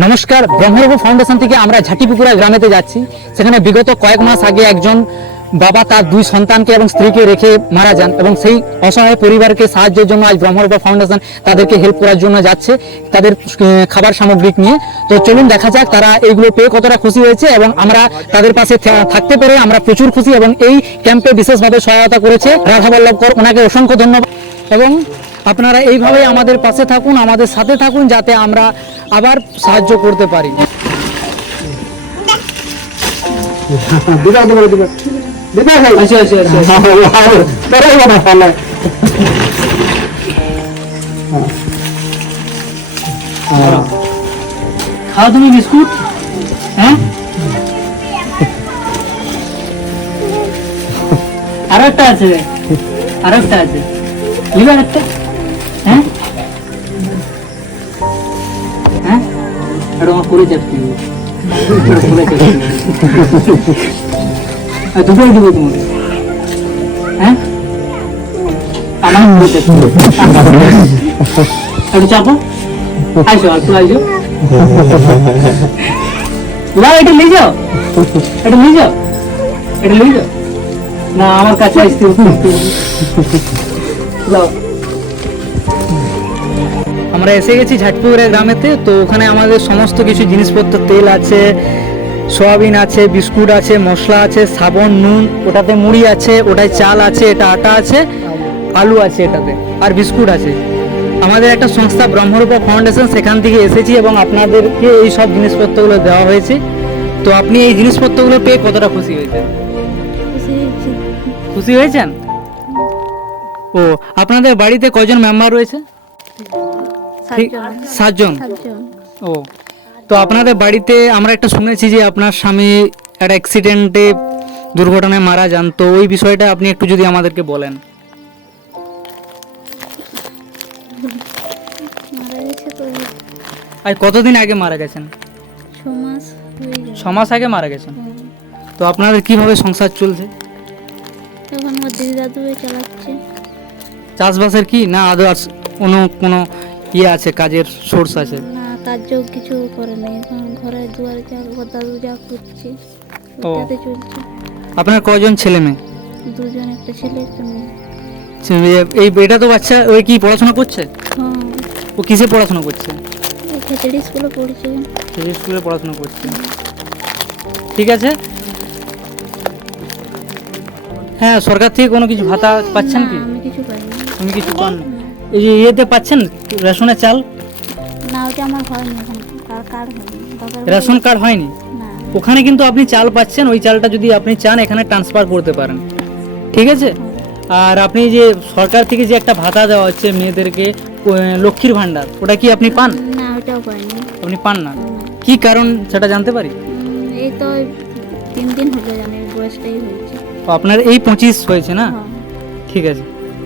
নমস্কার, ব্রহ্মরূপ ফাউন্ডেশন থেকে আমরা ঝাটিপুকুরা গ্রামেতে যাচ্ছি। সেখানে বিগত কয়েক মাস আগে একজন বাবা তার দুই সন্তানকে এবং স্ত্রীকে রেখে মারা যান, এবং সেই অসহায় পরিবারকে সাহায্যের জন্য আজ ব্রহ্মরূপ ফাউন্ডেশন তাদেরকে হেল্প করার জন্য যাচ্ছে তাদের খাবার সামগ্রিক নিয়ে। তো চলুন দেখা যাক তারা এইগুলো পেয়ে কতটা খুশি হয়েছে, এবং আমরা তাদের পাশে থাকতে পেরে আমরা প্রচুর খুশি। এবং এই ক্যাম্পে বিশেষভাবে সহায়তা করেছে রাধা বল্লভকর, ওনাকে অসংখ্য ধন্যবাদ। এবং আপনারা এইভাবেই আমাদের পাশে থাকুন, আমাদের সাথে থাকুন, যাতে আমরা আবার সাহায্য করতে পারি। খাও তুমি বিস্কুট? হ্যাঁ, আরো একটা আছে, আরো একটা আছে, লিবার একটা। হ্যাঁ হ্যাঁ, এটা আমার করে যাচ্ছি, দুটোই দেবো তোমাকে। হ্যাঁ, আমার করে যাচ্ছি, একটু চাপো, আইসো একটু আইসো, লাও এটা নিয়ে যাও, এটা নিয়ে যাও, এটা নিয়ে যাও না, আমার কাছে আসতে লাও। আমরা এসে গেছি ঝাটপুকুরা গ্রামেতে। তো ওখানে আমাদের সমস্ত কিছু জিনিসপত্র, তেল আছে, সয়াবিন আছে, বিস্কুট আছে, মশলা আছে, সাবন, নুন, ওটাতে মুড়ি আছে, ওটায় চাল আছে, এটা আটা আছে, আলু আছে এটাতে, আর বিস্কুট আছে। আমাদের একটা সংস্থা ব্রহ্মরূপ ফাউন্ডেশন, সেখান থেকে এসেছি এবং আপনাদেরকে এই সব জিনিসপত্রগুলো দেওয়া হয়েছে। তো আপনি এই জিনিসপত্রগুলো পেয়ে কতটা খুশি হয়েছেন? খুশি হয়েছেন? ও, আপনাদের বাড়িতে কয়জন মেম্বার রয়েছে? 7 জন। ও, তো আপনাদের বাড়িতে আমরা একটা শুনেছি যে আপনার স্বামী একটা অ্যাক্সিডেন্টে, দুর্ঘটনায় মারা যান। তো ওই বিষয়টা আপনি একটু যদি আমাদেরকে বলেন। আর কতদিন আগে মারা গেছেন? 6 মাস আগে মারা গেছেন। তো আপনাদের কিভাবে সংসার চলছে? এখন আমার দিদি দাদু চালাচ্ছে। চাষবাসের কি না আদার্স কোনো ইয়ে আছে, কাজের সোর্স আছে? না, কাজও কিছু করে নাই, এখন ঘরে দুয়ারে দাদু যা করছে ওটাতে চলছে। আপনার কয়জন ছেলে মেয়ে? 2 জন, একটা ছেলে একটা মেয়ে। এই এটা তো বাচ্চা, ওই কি পড়াশোনা করছে? হ্যাঁ। ও কিসে পড়াশোনা করছে? খেচড়ি স্কুলে পড়ছে। খেচড়ি স্কুলে পড়াশোনা করছে। ঠিক আছে। হ্যাঁ, সরকার থেকে কোনো কিছু ভাতা পাচ্ছেন কি? আমি কিছু পাইনি। তুমি কিছু পান? এই যে ইয়েতে পাচ্ছেন রেশনের চাল? না, ওটা আমার হয়নি, এখন কার্ড হয়নি। রেশন কার্ড হয়নি? না। ওখানে কিন্তু আপনি চাল পাচ্ছেন। ওই চালটা যদি আপনি চান এখানে ট্রান্সফার করতে পারেন, ঠিক আছে? আর আপনি যে সরকার থেকে যে একটা ভাতা দেওয়া হচ্ছে মেয়েদেরকে, লক্ষ্মীর ভান্ডার, ওটা কি আপনি পান? না, ওটাও পাইনি। আপনি পান না? কি কারণ সেটা জানতে পারি? এই তো 3 দিন হলো, জানি বয়সটাই হয়েছে। আপনার এই 25 হয়েছে না? হ্যাঁ। ঠিক আছে।